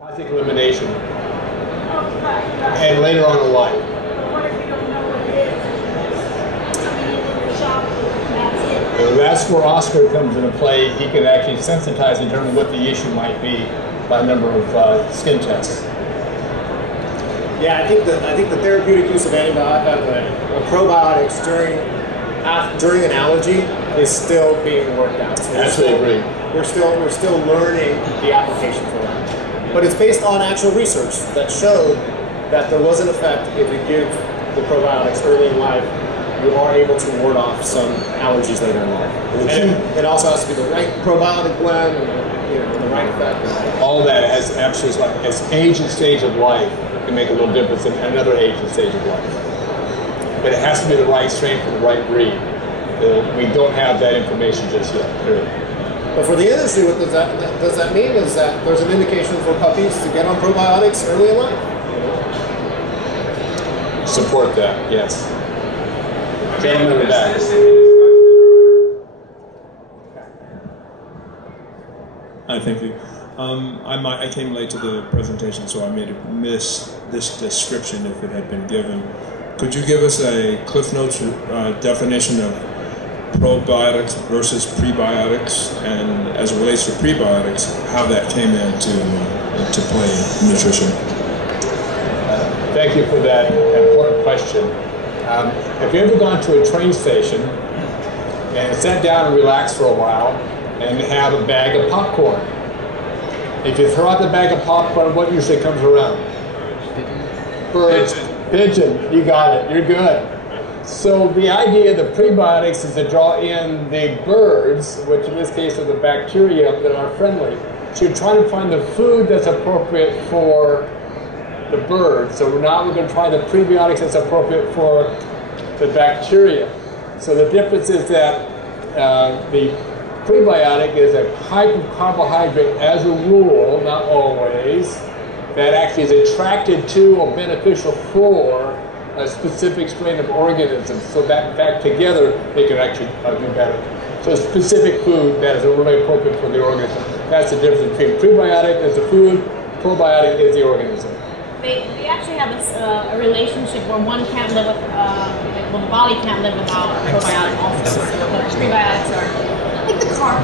Toxic elimination, and later on in life. That's where Oscar comes into play. He can actually sensitize and determine what the issue might be by a number of skin tests. Yeah, I think the therapeutic use of probiotics during an allergy is still being worked out. So Absolutely agree. We're still learning the application for that. But it's based on actual research that showed that there was an effect if you give the probiotics early in life. You are able to ward off some allergies later in life. And it also has to be the right probiotic blend, and the right effect. All that has absolutely, as age and stage of life can make a little difference in another age and stage of life. But it has to be the right strain for the right breed. We don't have that information just yet, clearly. But for the industry, what does that mean is that there's an indication for puppies to get on probiotics early in life. Support that, yes. Gentlemen with that. Hi, thank you. I came late to the presentation, so I may have missed this description if it had been given. Could you give us a Cliff Notes definition of probiotics versus prebiotics, and as it relates to prebiotics, how that came into play in nutrition? Thank you for that important question. Have you ever gone to a train station and sat down and relaxed for a while and have a bag of popcorn? If you throw out the bag of popcorn, what usually comes around? Birds. Pigeon. You got it. You're good. So the idea of the prebiotics is to draw in the birds, which in this case are the bacteria that are friendly. So you're trying to find the food that's appropriate for the birds. So now we're going to try the prebiotics that's appropriate for the bacteria. So the difference is that the prebiotic is a type of carbohydrate as a rule, not always, that actually is attracted to or beneficial for a specific strain of organisms. So that back together, they can actually do better. So a specific food that is really appropriate for the organism. That's the difference between prebiotic is the food, probiotic is the organism. They actually have a relationship where one can't live with, the body can't live without probiotic also. So the prebiotics are like the car.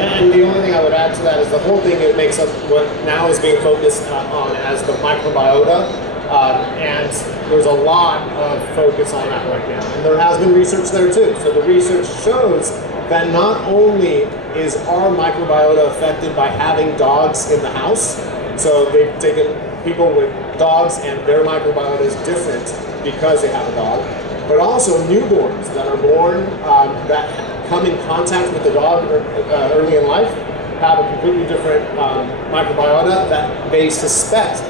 And the only thing I would add to that is the whole thing it makes up what now is being focused on as the microbiota. And there's a lot of focus on that right now. And there has been research there too. So the research shows that not only is our microbiota affected by having dogs in the house, so they've taken people with dogs and their microbiota is different because they have a dog, but also newborns that are born that come in contact with the dog early in life have a completely different microbiota that they suspect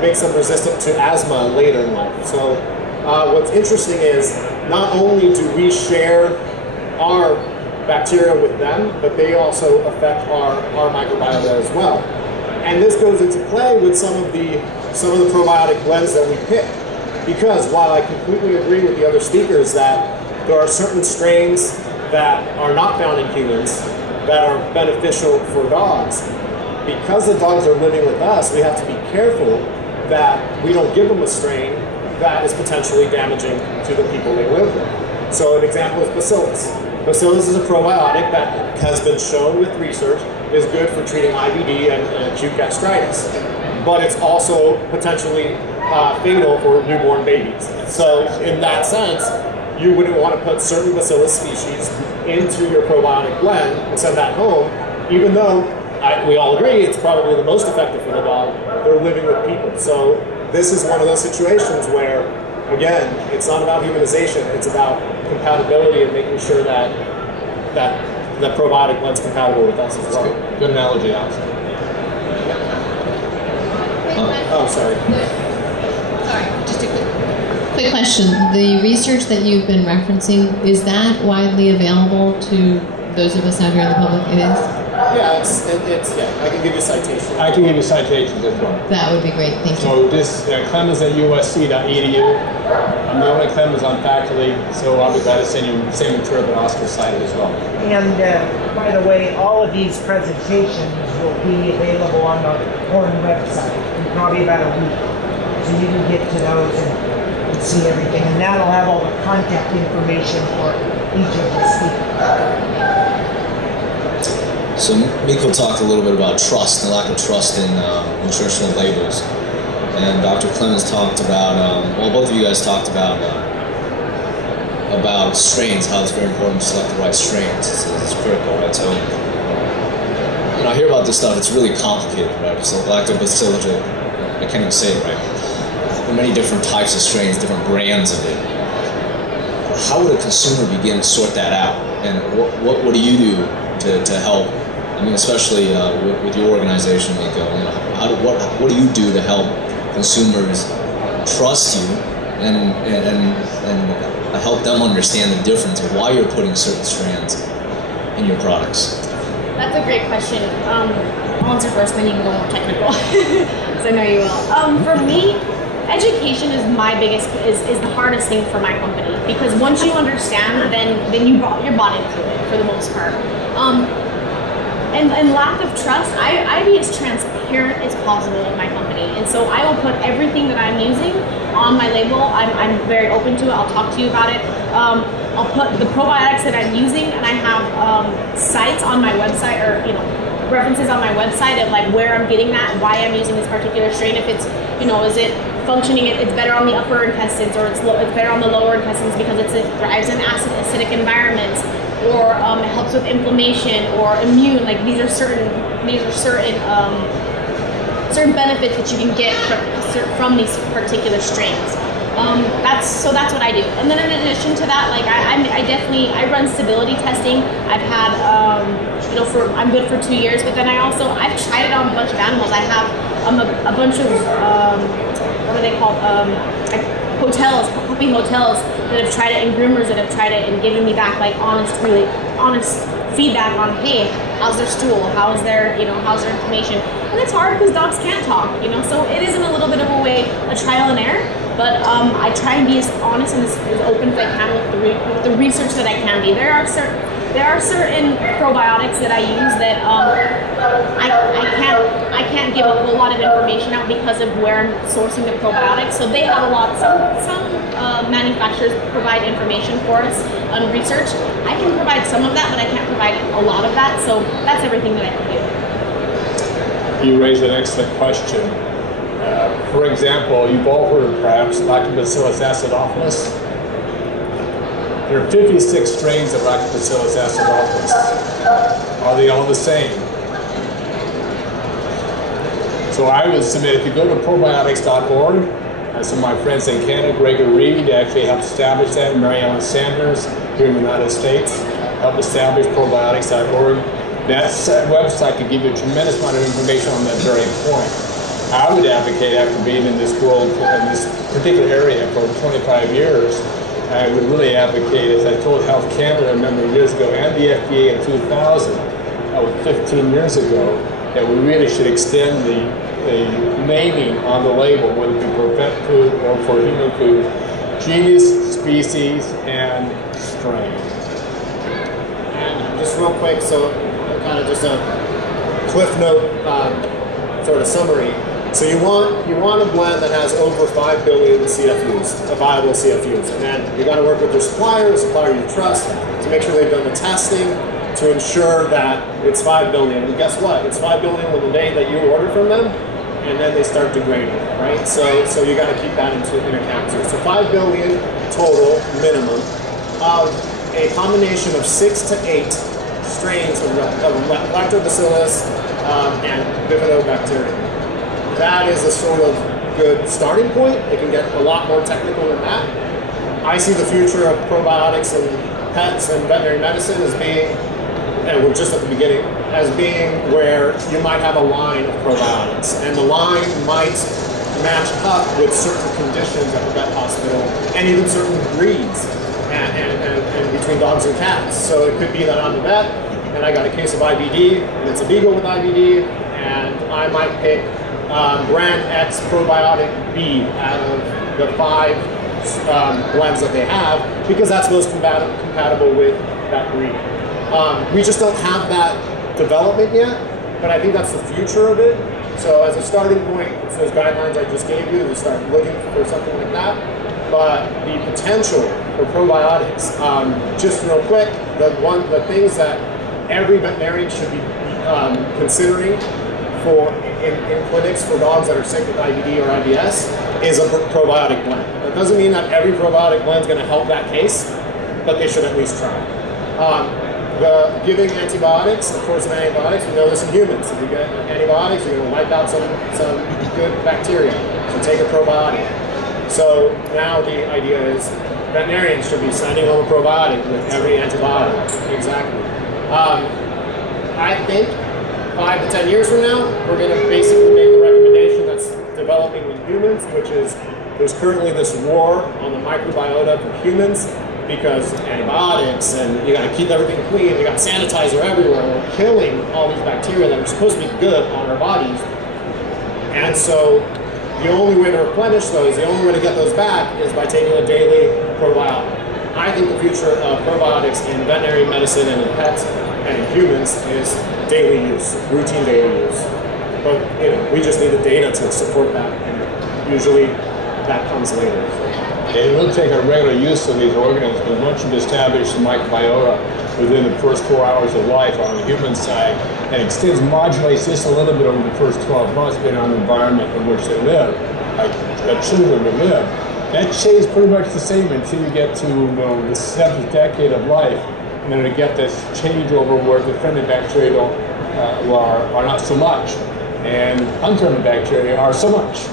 makes them resistant to asthma later in life. So what's interesting is not only do we share our bacteria with them, but they also affect our microbiota as well. And this goes into play with some of the probiotic blends that we pick. Because while I completely agree with the other speakers that there are certain strains that are not found in humans that are beneficial for dogs, because the dogs are living with us, we have to be careful that we don't give them a strain that is potentially damaging to the people they live with. So an example is Bacillus. Bacillus is a probiotic that has been shown with research is good for treating IBD and acute gastritis. But it's also potentially fatal for newborn babies. So in that sense, you wouldn't want to put certain Bacillus species into your probiotic blend and send that home, even though we all agree it's probably the most effective for the dog. They're living with people. So this is one of those situations where, again, it's not about humanization, it's about compatibility and making sure that the probiotic blend's compatible with us as well. Good analogy, Alex. Oh, sorry. Sorry, just a quick question. The research that you've been referencing, is that widely available to those of us out here in the public? It is? Yeah, I can give you citations. I can give you citations as well. That would be great. Thank you. So this Clemens at usc.edu. I'm the only Clemens on faculty, so I'll be glad to send you the same material that Oscar cited as well. And by the way, all of these presentations will be available on the Horn website in probably about a week. So you can get to those and see everything. And that'll have all the contact information for each of the speakers. So Mika talked a little bit about trust, the lack of trust in nutritional labels. And Dr. Clemens talked about, well, both of you guys talked about strains, how it's very important to select the right strains. It's critical, right? So, you know, I hear about this stuff, it's really complicated, right? So lactobacillus, I can't even say it right. There are many different types of strains, different brands of it. How would a consumer begin to sort that out? And what do you do to help? I mean, especially with your organization, Mika, you know, what do you do to help consumers trust you and help them understand the difference of why you're putting certain strands in your products? That's a great question. I'll answer first, then you can go more technical, because I know you will. For me, education is is the hardest thing for my company, because once you understand, then you're bought into it for the most part. And lack of trust, I be as transparent as possible with my company, and so I will put everything that I'm using on my label. I'm very open to it. I'll talk to you about it. I'll put the probiotics that I'm using, and I have sites on my website, or references on my website of like where I'm getting that, why I'm using this particular strain. If it's is it functioning? It's better on the upper intestines, or it's better on the lower intestines because it thrives in acidic environments, or it helps with inflammation or immune. Like these are certain benefits that you can get from these particular strains. That's what I do. And then in addition to that, like I run stability testing. I've had I'm good for 2 years, but then I've tried it on a bunch of animals. I have a bunch of what are they called? Hotels, puppy hotels that have tried it, and groomers that have tried it and given me back like really honest feedback on, hey, how's their stool, how's their inflammation. And it's hard because dogs can't talk, so it isn't a little bit of a trial and error, but I try and be as honest and as open as I can with the research that I can be. There are certain probiotics that I use that I can't give a whole lot of information out because of where I'm sourcing the probiotics. So they have some manufacturers provide information for us on research. I can provide some of that, but I can't provide a lot of that. So that's everything that I can do. You raise an excellent question. For example, you've all heard of perhaps Lactobacillus acidophilus. There are 56 strains of Lactobacillus acidophilus. Are they all the same? So I would submit, if you go to probiotics.org, some of my friends in Canada, Gregor Reed, actually helped establish that, and Mary Ellen Sanders here in the United States helped establish probiotics.org. That website could give you a tremendous amount of information on that very point. I would advocate, after being in this world, in this particular area for 25 years, I would really advocate, as I told Health Canada a number of years ago, and the FDA in 2000, that was 15 years ago, that we really should extend the naming on the label, whether it be for pet food or for human food, genus, species, and strain. And just real quick, so kind of just a cliff note sort of summary. So you want a blend that has over 5 billion CFUs, viable CFUs, and then you got to work with your supplier you trust, to make sure they've done the testing to ensure that it's 5 billion. And guess what? It's 5 billion on the day that you order from them, and then they start degrading, right? So you got to keep that in account too. So 5 billion total minimum of a combination of 6 to 8 strains of lactobacillus and bifidobacterium. That is a sort of good starting point. It can get a lot more technical than that. I see the future of probiotics and pets and veterinary medicine as being, and we're just at the beginning, as being where you might have a line of probiotics, and the line might match up with certain conditions at the vet hospital, and even certain breeds, and between dogs and cats. So it could be that I'm the vet, and I got a case of IBD, and it's a beagle with IBD, and I might pick brand X probiotic B out of the 5 blends that they have, because that's most compatible with that breed. We just don't have that development yet, but I think that's the future of it. So as a starting point, it's those guidelines I just gave you to start looking for something like that. But the potential for probiotics, just real quick, the things that every veterinarian should be considering in clinics for dogs that are sick with IBD or IBS is a probiotic blend. That doesn't mean that every probiotic blend is going to help that case, but they should at least try. Giving antibiotics, of course, antibiotics, we know this in humans. If you get antibiotics, you're going to wipe out some good bacteria. So take a probiotic. So now the idea is veterinarians should be sending home a probiotic with every antibiotic. Exactly. I think 5 to 10 years from now, we're going to basically make the recommendation that's developing in humans, which is there's currently this war on the microbiota for humans because antibiotics and you got to keep everything clean. You got sanitizer everywhere. We're killing all these bacteria that are supposed to be good on our bodies. And so the only way to replenish those, the only way to get those back is by taking a daily probiotic. I think the future of probiotics in veterinary medicine and in pets and in humans is daily use, routine daily use. But we just need the data to support that, and usually that comes later. It will take a regular use of these organisms. Once you've established the microbiota within the first 4 hours of life on the human side, and extends, modulates just a little bit over the first 12 months, depending on the environment in which they live, like children would live. That stays pretty much the same until you get to the 7th decade of life, and then you get this changeover where the friendly bacteria are not so much, and unfriendly bacteria are so much.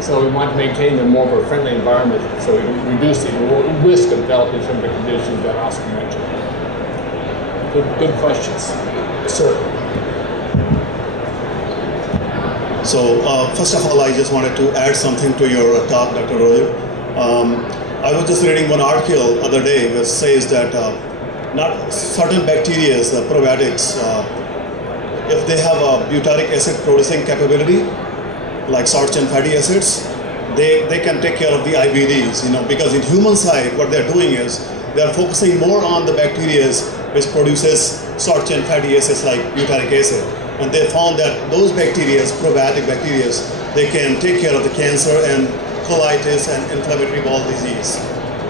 So we want to maintain a more of a friendly environment, so we can reduce the risk of developing some of the conditions that Oscar mentioned. Good questions. Yes, sir. So first of all, I just wanted to add something to your talk, Dr. Roger. I was just reading one article the other day that says that not certain bacteria, the probiotics, if they have a butyric acid producing capability, like short chain fatty acids, they can take care of the IBDs, because in human side, what they're doing is they're focusing more on the bacteria which produces short chain fatty acids like butyric acid. And they found that those bacteria, probiotic bacteria, they can take care of the cancer and colitis and inflammatory bowel disease.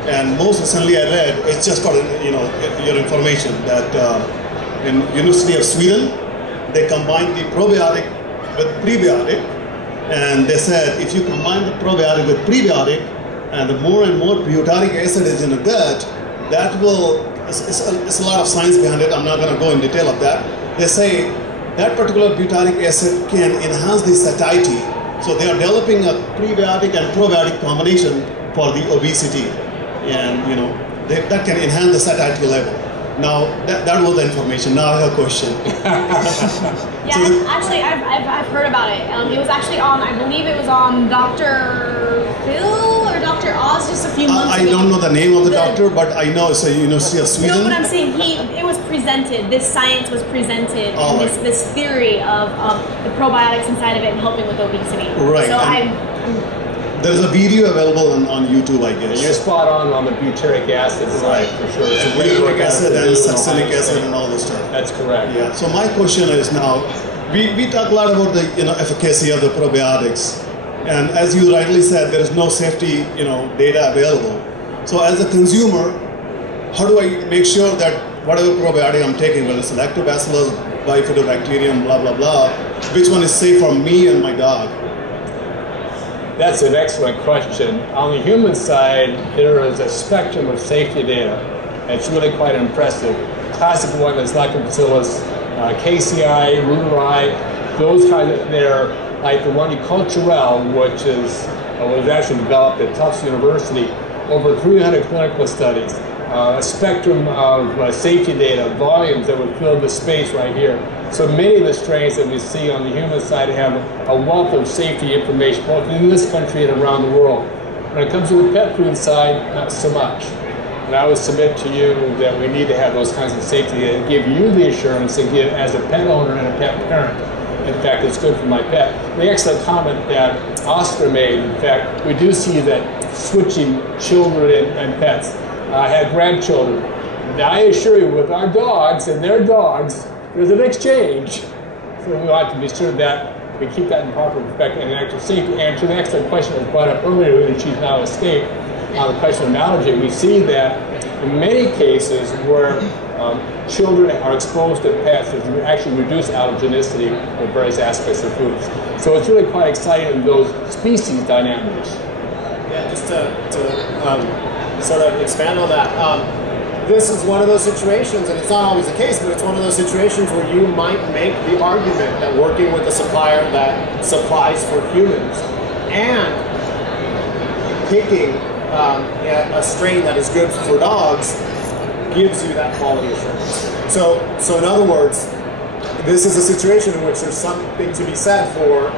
And most recently I read, it's just for your information, that in University of Sweden, they combined the probiotic with prebiotic. And they said if you combine the probiotic with prebiotic, and the more and more butyric acid is in the gut, that will, it's a lot of science behind it, I'm not going to go in detail of that. They say that particular butyric acid can enhance the satiety. So they are developing a prebiotic and probiotic combination for the obesity. And that can enhance the satiety level. Now, that was the information. Now I have a question. Yeah, actually, I've heard about it. It was actually on, I believe it was on Dr. Phil or Dr. Oz just a few months ago. I don't know the name of the doctor, but I know it's a University of Sweden. No, but I'm saying it was presented, this science was presented, and this theory of the probiotics inside of it and helping with obesity. Right. So there's a video available on YouTube, I guess. You're spot on the butyric acid side, for sure. It's butyric acid and succinic acid and all those stuff. That's correct. Yeah. So my question is now, we talk a lot about the efficacy of the probiotics, and as you rightly said, there is no safety data available. So as a consumer, how do I make sure that whatever probiotic I'm taking, whether it's lactobacillus, bifidobacterium, blah blah blah, which one is safe for me and my dog? That's an excellent question. On the human side, there is a spectrum of safety data. It's really quite impressive. Classic one is lactobacillus, KCI, Wheelwright, those kinds of, they're like the one you call Chavez, which was actually developed at Tufts University, over 300 clinical studies, a spectrum of safety data, volumes that would fill the space right here. So many of the strains that we see on the human side have a wealth of safety information, both in this country and around the world. When it comes to the pet food side, not so much. And I would submit to you that we need to have those kinds of safety and give you the assurance and give as a pet owner and a pet parent. In fact, it's good for my pet. The excellent comment that Oscar made, in fact, we do see that switching children and pets. I had grandchildren. Now, I assure you, with our dogs and their dogs, there's an exchange. So we ought to be sure that we keep that in proper perspective and actual safety. And to the excellent question that was brought up earlier, and she's now escaped, on the question of allergy, we see that in many cases where children are exposed to pets, there's actually reduced allergenicity with various aspects of foods. So it's really quite exciting in those species dynamics. Yeah, just to sort of expand on that, this is one of those situations, and it's not always the case, but it's one of those situations where you might make the argument that working with a supplier that supplies for humans and picking a strain that is good for dogs gives you that quality assurance. So in other words, this is a situation in which there's something to be said for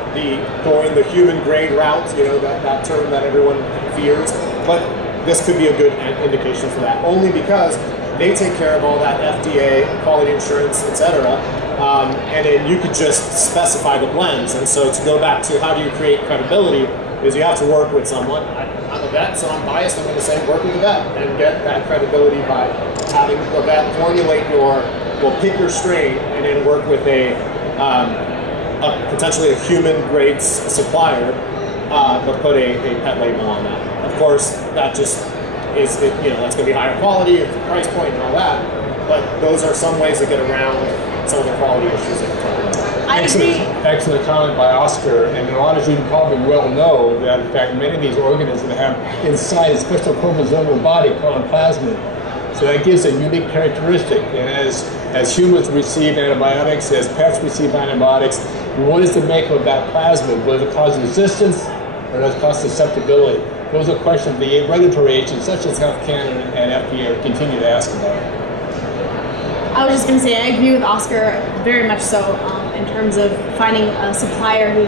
going the human grade route, you know, that term that everyone fears, but this could be a good indication for that, only because they take care of all that FDA, quality insurance, etc. And then you could just specify the blends. And so to go back to how do you create credibility is you have to work with someone. I'm a vet, so I'm biased. I'm going to say work with a vet and get that credibility by having the vet formulate pick your strain and then work with potentially a human grade supplier, but put a pet label on that. Of course, that just is, that's going to be higher quality, it's the price point and all that, but those are some ways to get around some of the quality issues that we're talking about. Excellent comment by Oscar, and a lot of you probably well know that in fact many of these organisms have inside a special chromosomal body called a plasmid. So that gives a unique characteristic, and as humans receive antibiotics, as pets receive antibiotics, what is the makeup of that plasmid? Will it cause resistance or does it cause susceptibility? Those are questions the regulatory agents such as Health Canada and FDA continue to ask about. I was just going to say, I agree with Oscar very much so in terms of finding a supplier who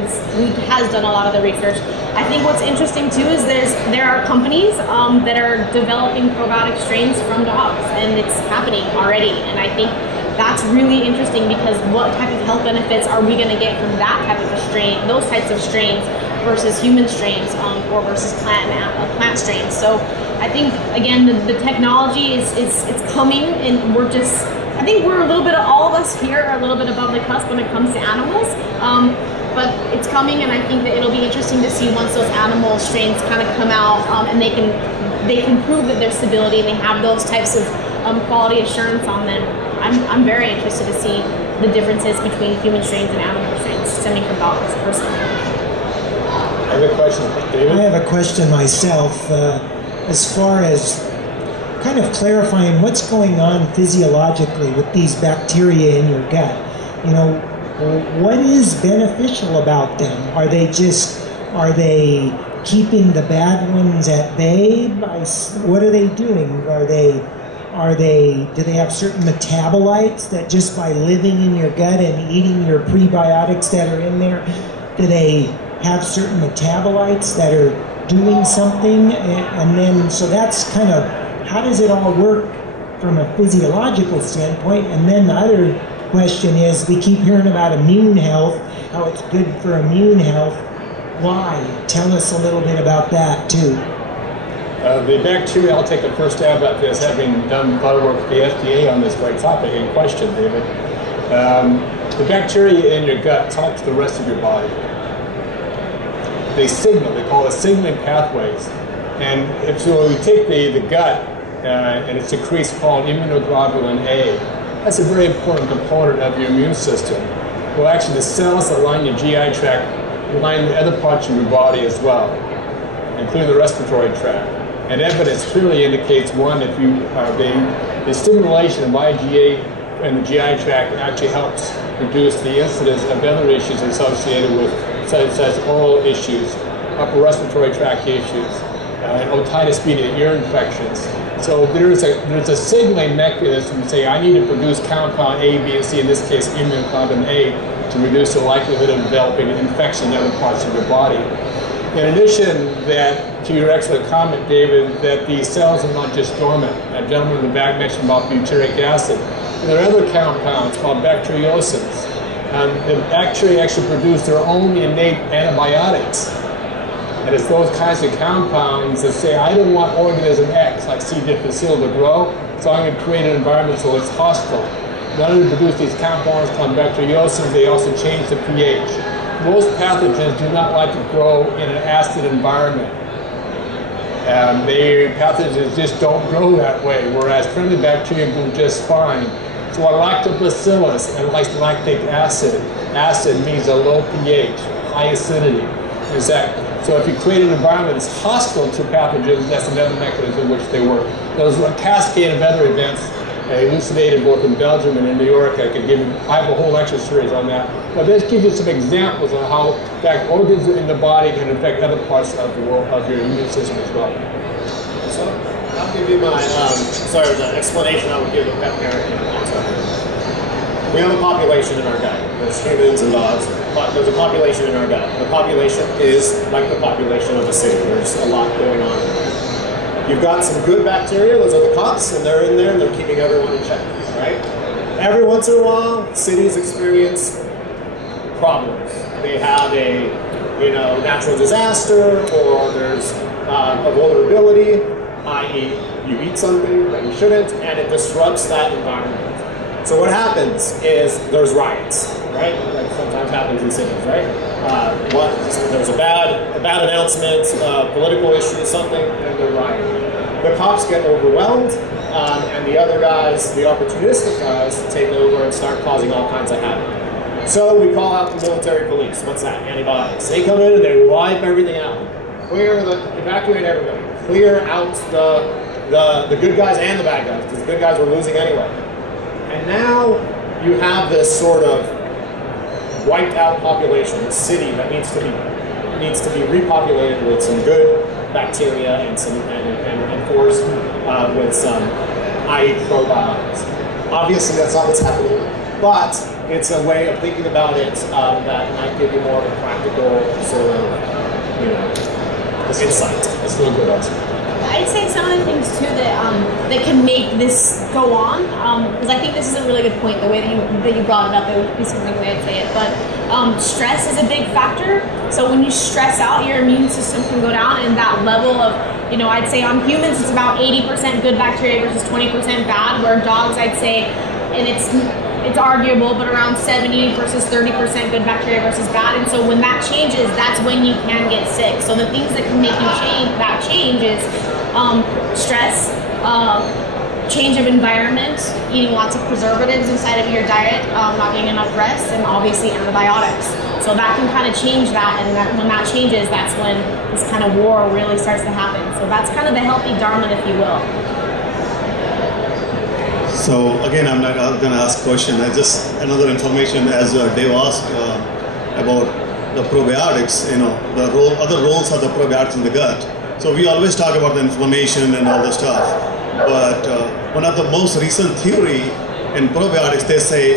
has done a lot of the research. I think what's interesting too is there are companies that are developing probiotic strains from dogs, and it's happening already. And I think that's really interesting because what type of health benefits are we going to get from that type of a strain, those types of strains versus human strains or versus plant strains. So I think again the technology it's coming, and I think we're a little bit, all of us here are a little bit above the cusp when it comes to animals, but it's coming, and I think that it'll be interesting to see once those animal strains kind of come out and they can prove that their stability and they have those types of quality assurance on them. I'm very interested to see the differences between human strains and animal strains stemming from dogs, personally. I have a question, David. I have a question myself, as far as kind of clarifying what's going on physiologically with these bacteria in your gut. You know, what is beneficial about them? Are they keeping the bad ones at bay? What are they doing? Do they have certain metabolites that just by living in your gut and eating your prebiotics that are in there, do they have certain metabolites that are doing something? And then, so that's kind of, how does it all work from a physiological standpoint? And then the other question is, we keep hearing about immune health, how it's good for immune health. Why? Tell us a little bit about that too. The bacteria, I'll take the first stab at this, having done a lot of work with the FDA on this great topic in question, David. The bacteria in your gut talk to the rest of your body. They signal, they call it signaling pathways. And if so, we take the gut and it secretes called immunoglobulin A. That's a very important component of your immune system. Well, actually, the cells that line your GI tract line the other parts of your body as well, including the respiratory tract. And evidence clearly indicates, one, if you the stimulation of IgA and the GI tract actually helps reduce the incidence of other issues associated with such as oral issues, upper respiratory tract issues, and otitis media, ear infections. So there's a signaling mechanism to say I need to produce compound A, B, and C, in this case immunoglobulin A, to reduce the likelihood of developing an infection in other parts of your body. In addition, that to your excellent comment, David, that the cells are not just dormant. A gentleman in the back mentioned about butyric acid. There are other compounds called bacteriocins. The bacteria actually produce their own innate antibiotics. And it's those kinds of compounds that say, I don't want organism X, like C. difficile, to grow, so I'm going to create an environment so it's hostile. In order to produce these compounds called bacteriocins, they also change the pH. Most pathogens do not like to grow in an acid environment. Pathogens just don't grow that way, whereas friendly bacteria grow just fine. So a lactobacillus and likes lactic acid. Acid means a low pH, high acidity. So if you create an environment that's hostile to pathogens, that's another mechanism in which they work. There's a cascade of other events elucidated both in Belgium and in New York. I have a whole lecture series on that. But this gives you some examples of how, in fact, organs in the body can affect other parts of the world, of your immune system as well. So I'll give you my, the explanation I would give of pet parenting. We have a population in our gut. There's humans and dogs. There's a population in our gut. The population is like the population of a city. There's a lot going on. You've got some good bacteria, those are the cops, and they're in there and they're keeping everyone in check, right? Every once in a while, cities experience problems. They have a natural disaster, or there's a vulnerability, i.e. you eat something that you shouldn't, and it disrupts that environment. So what happens is there's riots, right? Like sometimes happens in cities, right? There's a bad announcement, political issue, something, and they're rioting. The cops get overwhelmed, and the other guys, the opportunistic guys, take over and start causing all kinds of havoc. So we call out the military police. What's that? Antibiotics. They come in and they wipe everything out. Evacuate everybody. Clear out the good guys and the bad guys, because the good guys were losing anyway. And now you have this sort of wiped out population, a city that needs to be repopulated with some good bacteria and enforced with some, i.e. probiotics. Obviously that's not what's happening, but it's a way of thinking about it that might give you more of a practical sort of, insight. It's really good also. I'd say some of the things too that can make this go on, because I think this is a really good point. The way that you brought it up, it would be something the way I'd say it. But stress is a big factor. So when you stress out, your immune system can go down, and that level of, I'd say on humans it's about 80% good bacteria versus 20% bad. Where dogs, I'd say, and it's arguable, but around 70 versus 30% good bacteria versus bad. And so when that changes, that's when you can get sick. So the things that can make you change is stress, change of environment, eating lots of preservatives inside of your diet, not getting enough rest, and obviously antibiotics. So that can kind of change that, and when that changes, that's when this kind of war really starts to happen. So that's kind of the healthy Dharma, if you will. So again, I'm not going to ask a question. Just another information, as Dave asked about the probiotics. The other roles of the probiotics in the gut. So we always talk about the inflammation and all the stuff. But one of the most recent theory in probiotics, they say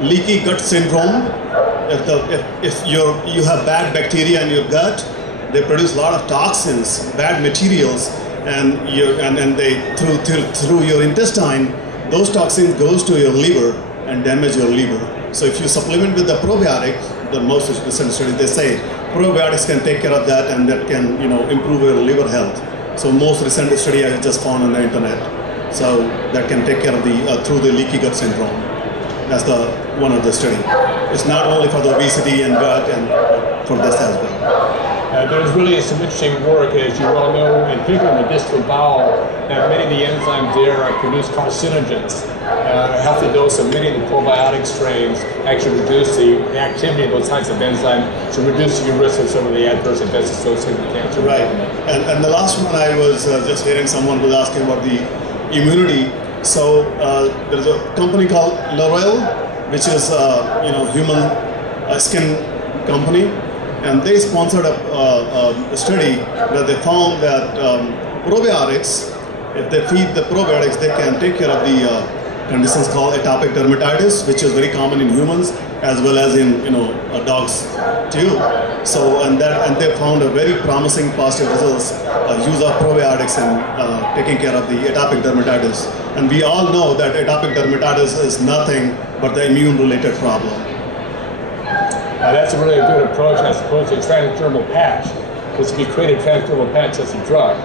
leaky gut syndrome. If you have bad bacteria in your gut, they produce a lot of toxins, bad materials. And they through your intestine, those toxins goes to your liver and damage your liver. So if you supplement with the probiotic, the most recent study they say probiotics can take care of that, and that can improve your liver health. So most recent study I just found on the internet. So that can take care of through the leaky gut syndrome. That's one of the study. It's not only for the obesity and gut, and for this as well. There's really some interesting work, as you well know, in particular in the distal bowel, that many of the enzymes there produce carcinogens. A healthy dose of many of the probiotic strains actually reduce the activity of those types of enzymes, so reducing your risk of some of the adverse events associated with cancer. Right. And the last one, I was just hearing someone was asking about the immunity. So there's a company called L'Oreal, which is human skin company. And they sponsored a study where they found that probiotics, if they feed the probiotics, they can take care of the conditions called atopic dermatitis, which is very common in humans as well as in dogs too. So and they found a very promising positive results use of probiotics in taking care of the atopic dermatitis. And we all know that atopic dermatitis is nothing but the immune-related problem. That's a really good approach as opposed to a transdermal patch. Because if you create a transdermal patch, that's a drug.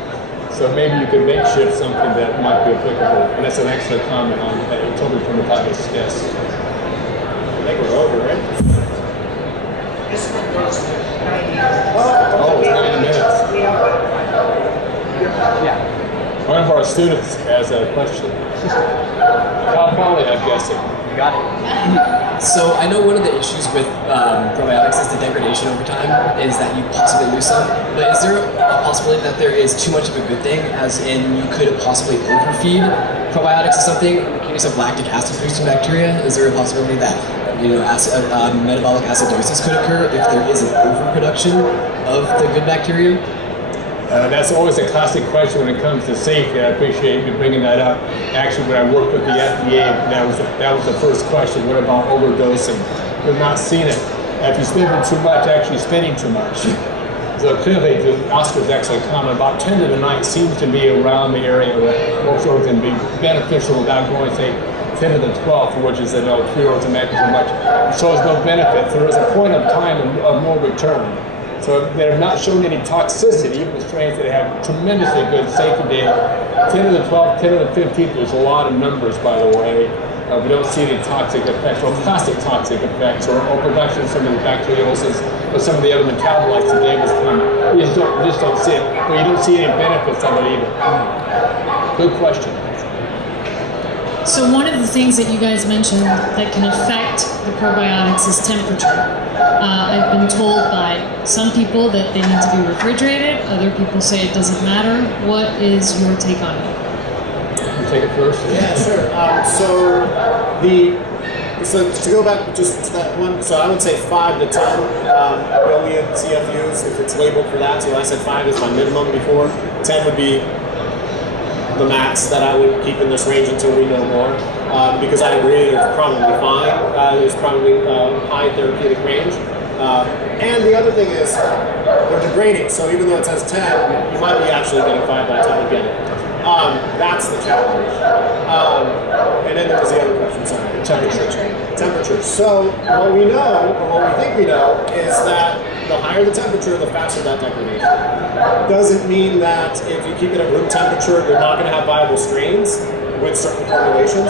So maybe you could makeshift something that might be applicable. And that's an excellent comment on atopic dermatitis, yes. I think we're over, right? This one goes to 90 minutes. Oh, 90 minutes. Yeah. One of our students has a question. Cal Poly, I'm guessing. You got it. So I know one of the issues with probiotics is the degradation over time, is that you possibly lose some. But is there a possibility that there is too much of a good thing, as in you could possibly overfeed probiotics or something? In the case of lactic acid producing bacteria, is there a possibility that metabolic acidosis could occur if there is an overproduction of the good bacteria? That's always a classic question when it comes to safety. I appreciate you bringing that up. Actually, when I worked with the FDA, that was the first question. What about overdosing? We've not seen it. If you're spending too much, actually spending too much. So clearly, the Oscar is actually common. About 10 to the 9 seems to be around the area that most organs can be beneficial without going, say, 10 to the 12, for which is a no cure to make too much. So there's no benefit. There is a point of time of no return. So they're not showing any toxicity, even the strains that have tremendously good safety data. 10 to the 12, 10 to the 15, there's a lot of numbers, by the way. We don't see any toxic effects, or classic toxic effects, or production of some of the bacteriosis, or some of the other metabolites that David's comment. You just don't see it. But you don't see any benefits of it either. Good question. So one of the things that you guys mentioned that can affect the probiotics is temperature. I've been told by some people that they need to be refrigerated. Other people say it doesn't matter. What is your take on it? You take it first. Yeah, sure. So to go back just to that one, so I would say 5 to 10 billion CFUs if it's labeled for that. So I said 5 is my minimum before. 10 would be the max that I would keep in this range until we know more. Because I agree, it's probably fine. There's probably high therapeutic range. And the other thing is, they're degrading. So even though it says 10, you might be actually getting 5 by the time you get it. That's the challenge. And then there was the other question, sorry. Temperature. So what we know, or what we think we know, is that the higher the temperature, the faster that degradation. Doesn't mean that if you keep it at room temperature, you're not going to have viable strains with certain formulations,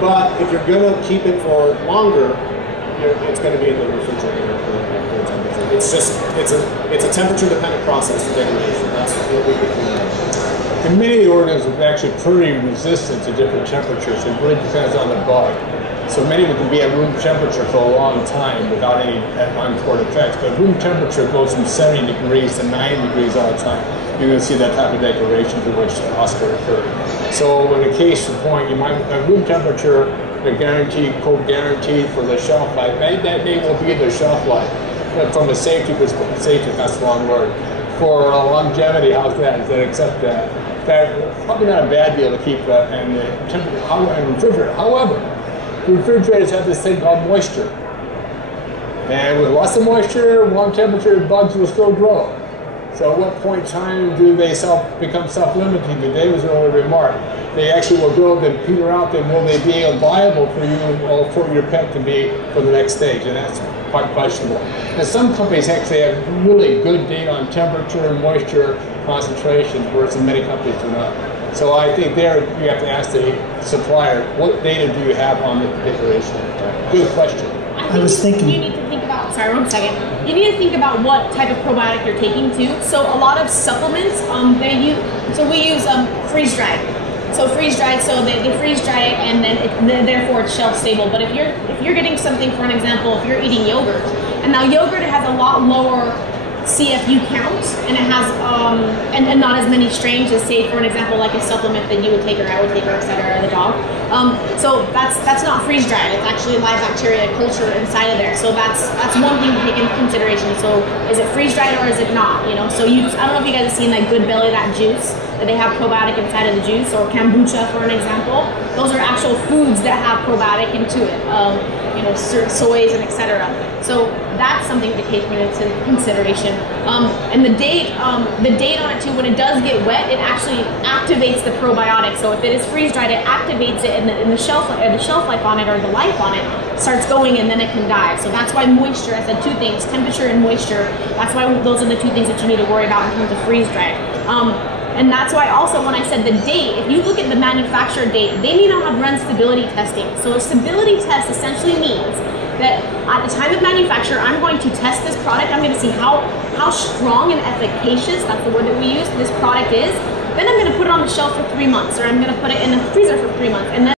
but if you're going to keep it for longer, it's going to be in the refrigerator at room temperature. It's a temperature-dependent process, the degradation. That's what we think. And many organs are actually pretty resistant to different temperatures. It really depends on the bug. So many of them can be at room temperature for a long time without any untoward effects. But room temperature goes from 70 degrees to 90 degrees all the time. You're going to see that type of degradation to which Oscar occurred. So in the case of point, you might at room temperature, they're guaranteed, quote, guaranteed for the shelf life. That may won't be the shelf life. But from a safety perspective, safety, that's the wrong word. For longevity, how's that? Does that accept that? In fact, probably not a bad deal to keep and refrigerator. However, refrigerators have this thing called moisture. And with lots of moisture, warm temperature, bugs will still grow. So at what point in time do they become self-limiting? To David's earlier remark, they actually will grow, then peter out, then will they be viable for you or for your pet to be for the next stage? And that's quite questionable. And some companies actually have really good data on temperature and moisture concentration, whereas many companies do not. So I think there you have to ask the supplier, what data do you have on the particular issue? Good question. I was thinking. You need to think about, sorry, 1 second. You need to think about what type of probiotic you're taking too. So a lot of supplements, we use freeze-dried. So freeze-dried, so they freeze-dry it and then therefore it's shelf-stable. But if you're getting something, for an example, if you're eating yogurt, and now yogurt has a lot lower CFU count, and it has and not as many strains as, say, for an example, like a supplement that you would take or I would take or etc. the dog. So that's not freeze dried. It's actually live bacteria culture inside of there. So that's one thing to take into consideration. So is it freeze dried or is it not? You know. So I don't know if you guys have seen that Good Belly, that juice. that they have probiotic inside of the juice, or kombucha for an example. Those are actual foods that have probiotic into it, you know, certain soys and etc. So that's something to take into consideration. And the date on it too, when it does get wet, it actually activates the probiotic. So if it is freeze dried, it activates it, and the shelf life on it, or the life on it, starts going, and then it can die. So that's why moisture, I said two things, temperature and moisture. That's why those are the two things that you need to worry about in terms of freeze drying. And that's why also when I said the date, if you look at the manufacturer date, they may not have run stability testing. So a stability test essentially means that at the time of manufacture, I'm going to test this product. I'm going to see how strong and efficacious, that's the word that we use, this product is. Then I'm going to put it on the shelf for 3 months, or I'm going to put it in the freezer for 3 months. And then